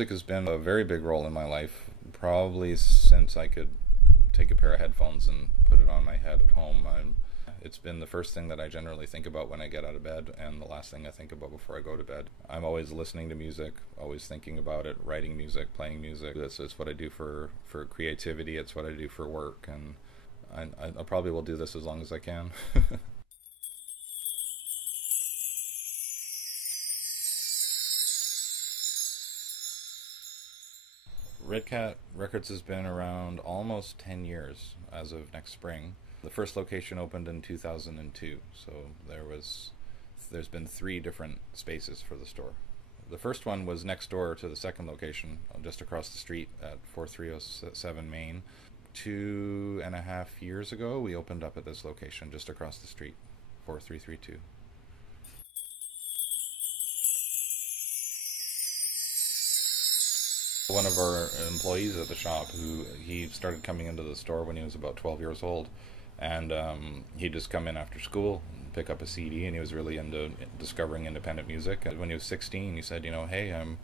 Music has been a very big role in my life, probably since I could take a pair of headphones and put it on my head at home. It's been the first thing that I generally think about when I get out of bed, and the last thing I think about before I go to bed. I'm always listening to music, always thinking about it, writing music, playing music. It's what I do for creativity, it's what I do for work, and I probably will do this as long as I can. Red Cat Records has been around almost 10 years as of next spring. The first location opened in 2002, so there's been 3 different spaces for the store. The first one was next door to the second location, just across the street at 4307 Main. 2.5 years ago, we opened up at this location just across the street, 4332. One of our employees at the shop, he started coming into the store when he was about 12 years old, and he'd just come in after school, pick up a CD, and he was really into discovering independent music. And when he was 16, he said, hey, I'm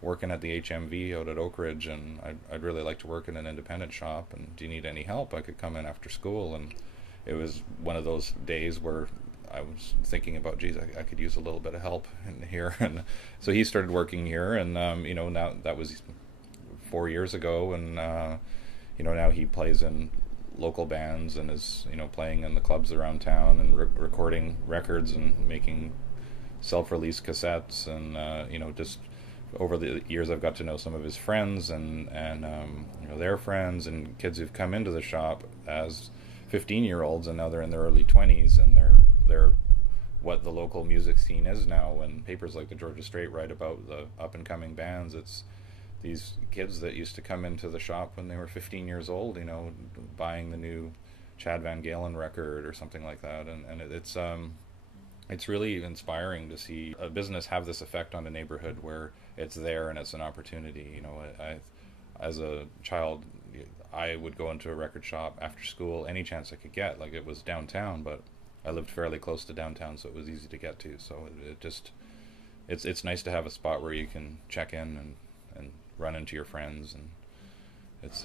working at the HMV out at Oak Ridge, and I'd really like to work in an independent shop, and do you need any help? I could come in after school. And it was one of those days where I was thinking about, geez, I could use a little bit of help in here. And so he started working here, and now that was 4 years ago, and now he plays in local bands and is playing in the clubs around town and recording records and making self-release cassettes, and just over the years I've got to know some of his friends and their friends and kids who've come into the shop as 15-year-olds, and now they're in their early 20s, and they're what the local music scene is now. When papers like the Georgia Straight write about the up-and-coming bands, it's these kids that used to come into the shop when they were 15 years old, buying the new Chad Van Galen record or something like that, and it's really inspiring to see a business have this effect on a neighborhood where it's there and it's an opportunity. As a child, I would go into a record shop after school any chance I could get. Like, it was downtown, but I lived fairly close to downtown, so it was easy to get to. So it's nice to have a spot where you can check in and run into your friends, and it's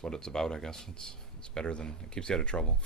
what it's about, I guess. It's better than, it keeps you out of trouble.